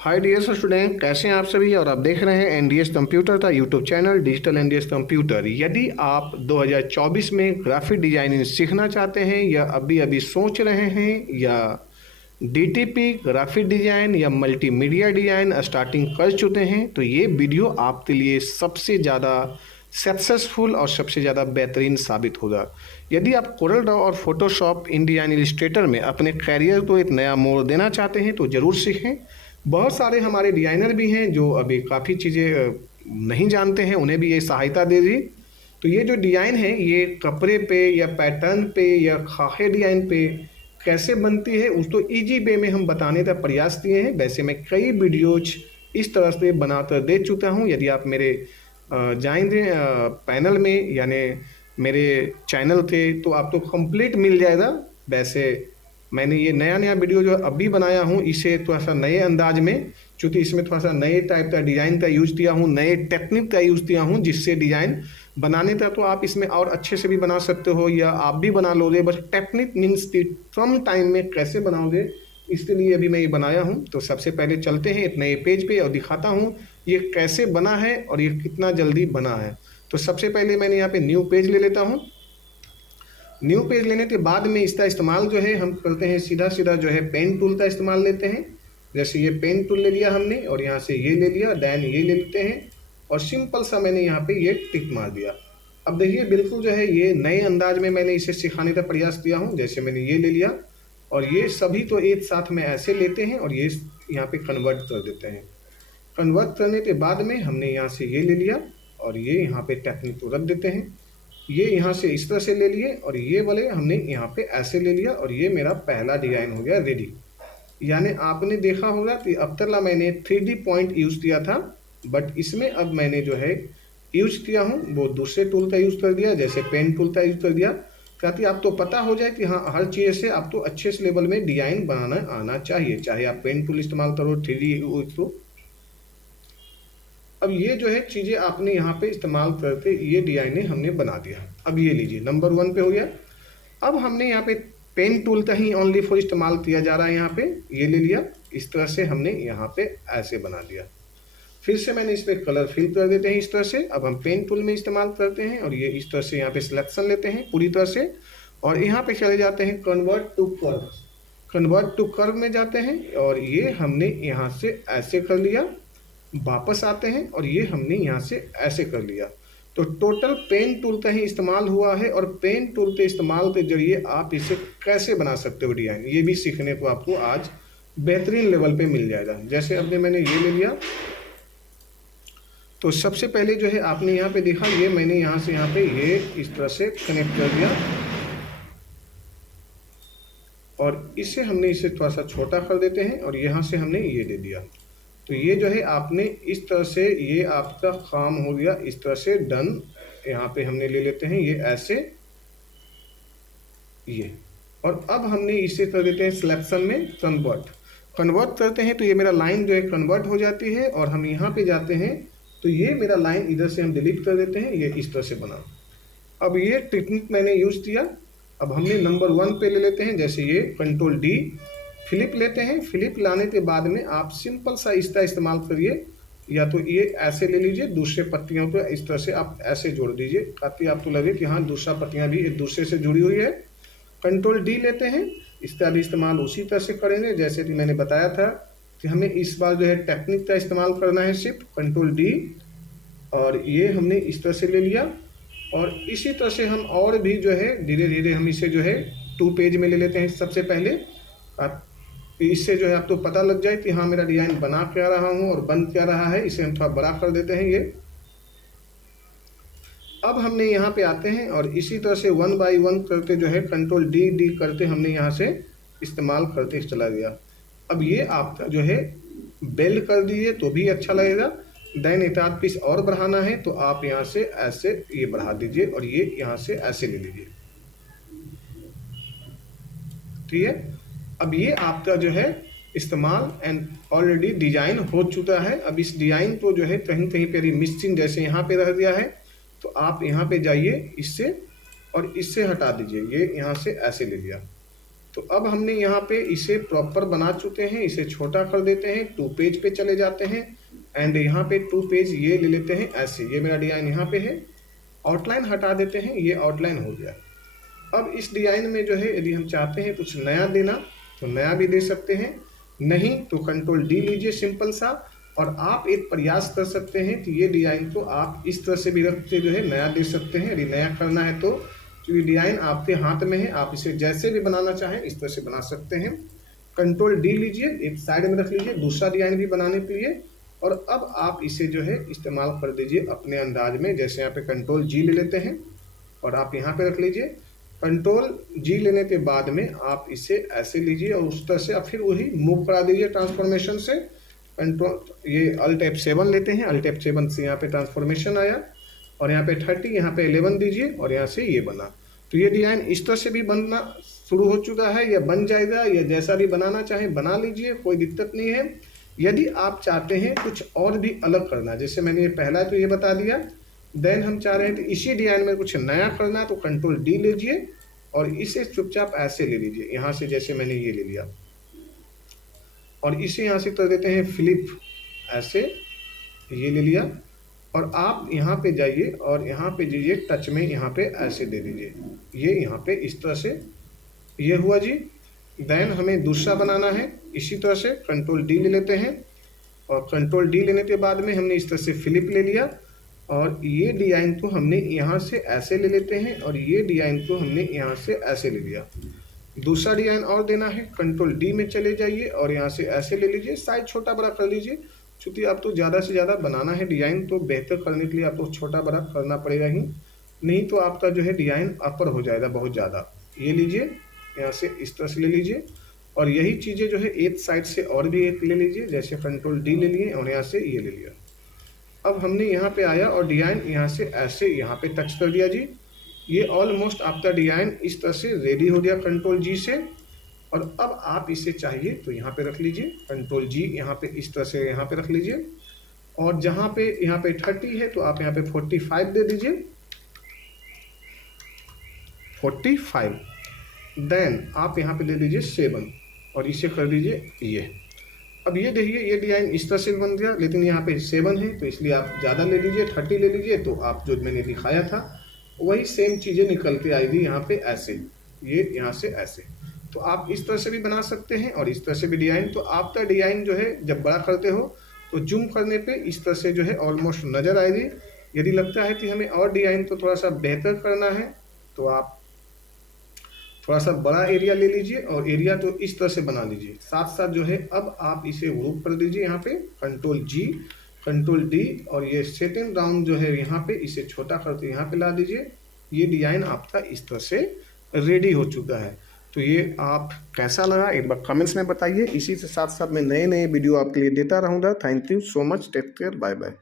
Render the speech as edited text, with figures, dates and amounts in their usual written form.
Hi dear student, कैसे हैं आप सभी। और आप देख रहे हैं एनडीएस कंप्यूटर का YouTube channel digital NDS computer. यदि आप 2024 में ग्राफिक डिजाइनिंग सीखना चाहते हैं या अभी अभी सोच रहे हैं या डीटीपी ग्राफिक डिजाइन या मल्टीमीडिया डिजाइन स्टार्टिंग कर चुके हैं तो ये वीडियो आपके लिए सबसे ज़्यादा सक्सेसफुल और सबसे ज़्यादा बेहतरीन साबित होगा। यदि आप कोरल ड्रॉ और फोटोशॉप इन डिजाइन इलस्ट्रेटर में अपने कैरियर को एक नया मोड़ देना चाहते हैं तो ज़रूर सीखें। बहुत सारे हमारे डिज़ाइनर भी हैं जो अभी काफ़ी चीज़ें नहीं जानते हैं, उन्हें भी ये सहायता दे दी। तो ये जो डिज़ाइन है ये कपड़े पे या पैटर्न पे या खाके डिज़ाइन पे कैसे बनती है उस तो इजी वे में हम बताने का प्रयास किए हैं। वैसे मैं कई वीडियोज इस तरह से बनाकर दे चुका हूँ। यदि आप मेरे जाएंगे पैनल में यानी मेरे चैनल थे तो आपको कंप्लीट मिल जाएगा। वैसे मैंने ये नया नया वीडियो जो अभी बनाया हूँ इसे थोड़ा सा नए अंदाज में, चूँकि इसमें थोड़ा सा नए टाइप का डिज़ाइन का यूज़ किया हूँ, नए टेक्निक का यूज़ किया हूँ, जिससे डिज़ाइन बनाने का तो आप इसमें और अच्छे से भी बना सकते हो या आप भी बना लोगे। बस टेक्निक मीन्स कि कम टाइम में कैसे बनाओगे इसके लिए अभी मैं ये बनाया हूँ। तो सबसे पहले चलते हैं एक नए पेज पे और दिखाता हूँ ये कैसे बना है और ये कितना जल्दी बना है। तो सबसे पहले मैंने यहाँ पे न्यू पेज ले लेता हूँ। न्यू पेज लेने के बाद में इसका इस्तेमाल जो है हम करते हैं सीधा सीधा जो है पेन टूल का इस्तेमाल लेते हैं। जैसे ये पेन टूल ले लिया हमने और यहाँ से ये ले लिया, दैन ये ले लेते हैं और सिंपल सा मैंने यहाँ पे ये टिक मार दिया। अब देखिए बिल्कुल जो है ये नए अंदाज में मैंने इसे सिखाने का प्रयास किया हूँ। जैसे मैंने ये ले लिया और ये सभी तो एक साथ में ऐसे लेते हैं और ये यहाँ पे कन्वर्ट कर देते हैं। कन्वर्ट करने के बाद में हमने यहाँ से ये ले लिया और ये यहाँ पे टेक्निक को रख देते हैं। ये यहाँ से इस तरह से ले लिए और ये वाले हमने यहाँ पे ऐसे ले लिया और ये मेरा पहला डिज़ाइन हो गया रेडी। यानी आपने देखा होगा कि अब तक मैंने 3D पॉइंट यूज़ किया था, बट इसमें अब मैंने जो है यूज किया हूँ वो दूसरे टूल का यूज़ कर दिया, जैसे पेन टूल का यूज़ कर दिया, ताकि आपको पता हो जाए कि हाँ हर चीज़ से आपको अच्छे से लेवल में डिज़ाइन बनाना आना चाहिए, चाहे आप पेन टूल इस्तेमाल करो 3D तो। अब ये जो है चीज़ें आपने यहाँ पे इस्तेमाल करके ये डिज़ाइने हमने बना दिया। अब ये लीजिए नंबर 1 पे हो गया। अब हमने यहाँ पे पेन टूल का ही ओनली फॉर इस्तेमाल किया जा रहा है। यहाँ पे ये ले लिया, इस तरह से हमने यहाँ पे ऐसे बना दिया। फिर से मैंने इस पर कलर फिल कर देते हैं इस तरह से। अब हम पेन टूल में इस्तेमाल करते हैं और ये इस तरह से यहाँ पे सिलेक्शन लेते हैं पूरी तरह से और यहाँ पे चले जाते हैं convert to curve. Convert to curve में जाते हैं और ये हमने यहाँ से ऐसे कर लिया, वापस आते हैं और ये हमने यहाँ से ऐसे कर लिया। तो टोटल पेन टूल का ही इस्तेमाल हुआ है और पेन टूल के इस्तेमाल के जरिए आप इसे कैसे बना सकते हो डिज़ाइन, ये भी सीखने को आपको आज बेहतरीन लेवल पे मिल जाएगा। जैसे अपने मैंने ये ले लिया तो सबसे पहले जो है आपने यहाँ पे देखा ये मैंने यहाँ से यहाँ पे ये इस तरह से कनेक्ट कर दिया और इसे हमने इसे थोड़ा सा छोटा कर देते हैं और यहाँ से हमने ये दे दिया। तो ये जो है आपने इस तरह से ये आपका काम हो गया, इस तरह से डन। यहाँ पे हमने ले लेते हैं ये ऐसे ये, और अब हमने इसे कर देते हैं सिलेक्शन में कन्वर्ट करते हैं। तो ये मेरा लाइन जो है कन्वर्ट हो जाती है और हम यहाँ पे जाते हैं तो ये मेरा लाइन इधर से हम डिलीट कर देते हैं, ये इस तरह से बना। अब ये टेक्निक मैंने यूज़ किया। अब हमने नंबर 1 पे ले लेते हैं, जैसे ये कंट्रोल डी फ्लिप लेते हैं। फ्लिप लाने के बाद में आप सिंपल सा इसका इस्तेमाल करिए, या तो ये ऐसे ले लीजिए, दूसरे पत्तियों को इस तरह से आप ऐसे जोड़ दीजिए ताकि आपको लगे कि हाँ दूसरा पत्तियाँ भी एक दूसरे से जुड़ी हुई है। कंट्रोल डी लेते हैं, इसका भी इस्तेमाल उसी तरह से करेंगे जैसे कि मैंने बताया था कि हमें इस बार जो है टेक्निक का इस्तेमाल करना है, शिफ्ट कंट्रोल डी, और ये हमने इस तरह से ले लिया। और इसी तरह से हम और भी जो है धीरे धीरे हम इसे जो है 2 पेज में ले लेते हैं। सबसे पहले आप इससे जो है आपको पता लग जाए कि हाँ मेरा डिज़ाइन बना क्या रहा हूँ और बन क्या रहा है। इसे हम थोड़ा बड़ा कर देते हैं ये। अब हमने यहाँ पे आते हैं और इसी तरह से 1 बाई 1 करते जो है कंट्रोल डी करते हमने यहाँ से इस्तेमाल करते चला गया। अब ये आपका जो है बेल्ड कर दीजिए तो भी अच्छा लगेगा। देन एक आध पीस और बढ़ाना है तो आप यहाँ से ऐसे ये बढ़ा दीजिए और ये यहाँ से ऐसे ले लीजिए, ठीक है। अब ये आपका जो है इस्तेमाल एंड ऑलरेडी डिजाइन हो चुका है। अब इस डिजाइन को जो है कहीं कहीं पे मिसिंग जैसे यहाँ पे रह गया है तो आप यहाँ पे जाइए इससे और इससे हटा दीजिए, ये यहाँ से ऐसे ले लिया। तो अब हमने यहाँ पे इसे प्रॉपर बना चुके हैं, इसे छोटा कर देते हैं, 2 पेज पे चले जाते हैं एंड यहाँ पे 2 पेज ये ले लेते हैं ऐसे। ये मेरा डिजाइन यहाँ पे है, आउटलाइन हटा देते हैं, ये आउटलाइन हो गया। अब इस डिजाइन में जो है यदि हम चाहते हैं कुछ नया देना तो नया भी दे सकते हैं, नहीं तो कंट्रोल डी लीजिए सिंपल सा, और आप एक प्रयास कर सकते हैं कि ये डिजाइन को आप इस तरह से भी रख के जो है नया दे सकते हैं। यदि नया करना है तो क्योंकि डिजाइन आपके हाथ में है, आप इसे जैसे भी बनाना चाहें इस तरह से बना सकते हैं। कंट्रोल डी लीजिए, एक साइड में रख लीजिए दूसरा डिजाइन भी बनाने के लिए, और अब आप इसे जो है इस्तेमाल कर दीजिए अपने अंदाज में। जैसे यहाँ पे कंट्रोल जी ले लेते हैं और आप यहाँ पे रख लीजिए। कंट्रोल जी लेने के बाद में आप इसे ऐसे लीजिए और उस तरह से आप फिर वही मूव करा दीजिए ट्रांसफॉर्मेशन से। कंट्रोल ये अल्ट F7 लेते हैं, अल्ट F7 से यहाँ पे ट्रांसफॉर्मेशन आया और यहाँ पे 30, यहाँ पे 11 दीजिए और यहाँ से ये बना। तो ये डिजाइन इस तरह से भी बनना शुरू हो चुका है, या बन जाएगा, या जैसा भी बनाना चाहें बना लीजिए, कोई दिक्कत नहीं है। यदि आप चाहते हैं कुछ और भी अलग करना, जैसे मैंने ये पहला तो ये बता दिया, देन हम चाह रहे हैं तो इसी डिजाइन में कुछ नया करना तो कंट्रोल डी लीजिए और इसे चुपचाप ऐसे ले लीजिए, यहाँ से जैसे मैंने ये ले लिया और इसे यहाँ से कर देते हैं फ्लिप, ऐसे ये ले लिया और आप यहाँ पे जाइए और यहाँ पे दीजिए टच में, यहाँ पे ऐसे दे दीजिए, ये यहाँ पे इस तरह से ये हुआ जी। देन हमें दूसरा बनाना है इसी तरह से, कंट्रोल डी ले लेते हैं और कंट्रोल डी लेने के बाद में हमने इस तरह से फ्लिप ले लिया और ये डिजाइन को हमने यहाँ से ऐसे ले लेते हैं और ये डिजाइन को हमने यहाँ से ऐसे ले लिया। दूसरा डिजाइन और देना है, कंट्रोल डी में चले जाइए और यहाँ से ऐसे ले लीजिए, साइज छोटा बड़ा कर लीजिए, चूँकि आपको ज़्यादा से ज़्यादा बनाना है डिज़ाइन तो बेहतर करने के लिए आपको छोटा बड़ा करना पड़ेगा ही, नहीं तो आपका जो है डिज़ाइन अपर हो जाएगा बहुत ज़्यादा। ये लीजिए, यहाँ से इस तरह से ले लीजिए और यही चीज़ें जो है एक साइड से और भी एक ले लीजिए, जैसे कंट्रोल डी ले लिए और यहाँ से ये ले लिया। अब हमने यहाँ पे आया और डिज़ाइन यहाँ से ऐसे यहाँ पे टच कर दिया जी। ये ऑलमोस्ट आपका डिज़ाइन इस तरह से रेडी हो गया कंट्रोल जी से। और अब आप इसे चाहिए तो यहाँ पे रख लीजिए, कंट्रोल जी यहाँ पे इस तरह से यहाँ पे रख लीजिए और जहाँ पे यहाँ पे 30 है तो आप यहाँ पे 45 दे दीजिए, 45। देन आप यहाँ पे दे दीजिए 7 और इसे कर दीजिए ये। अब ये देखिए ये डिज़ाइन इस तरह से बन गया, लेकिन यहाँ पे 7 है तो इसलिए आप ज़्यादा ले लीजिए, 30 ले लीजिए, तो आप जो मैंने दिखाया था वही सेम चीज़ें निकल के आएगी यहाँ पे ऐसे, ये यहाँ से ऐसे। तो आप इस तरह से भी बना सकते हैं और इस तरह से भी डिज़ाइन। तो आपका डिज़ाइन जो है जब बड़ा करते हो तो जूम करने पे इस तरह से जो है ऑलमोस्ट नज़र आएगी। यदि लगता है कि हमें और डिज़ाइन तो थोड़ा सा बेहतर करना है तो आप थोड़ा सा बड़ा एरिया ले लीजिए और एरिया तो इस तरह से बना लीजिए। साथ साथ जो है अब आप इसे ग्रुप कर दीजिए, यहाँ पे कंट्रोल जी कंट्रोल डी और ये सेकंड राउंड जो है यहाँ पे इसे छोटा करके यहाँ पे ला दीजिए। ये डिज़ाइन आपका इस तरह से रेडी हो चुका है। तो ये आप कैसा लगा एक बार कमेंट्स में बताइए। इसी के साथ साथ मैं नए नए वीडियो आपके लिए देता रहूँगा। Thank you so much, take care, bye bye.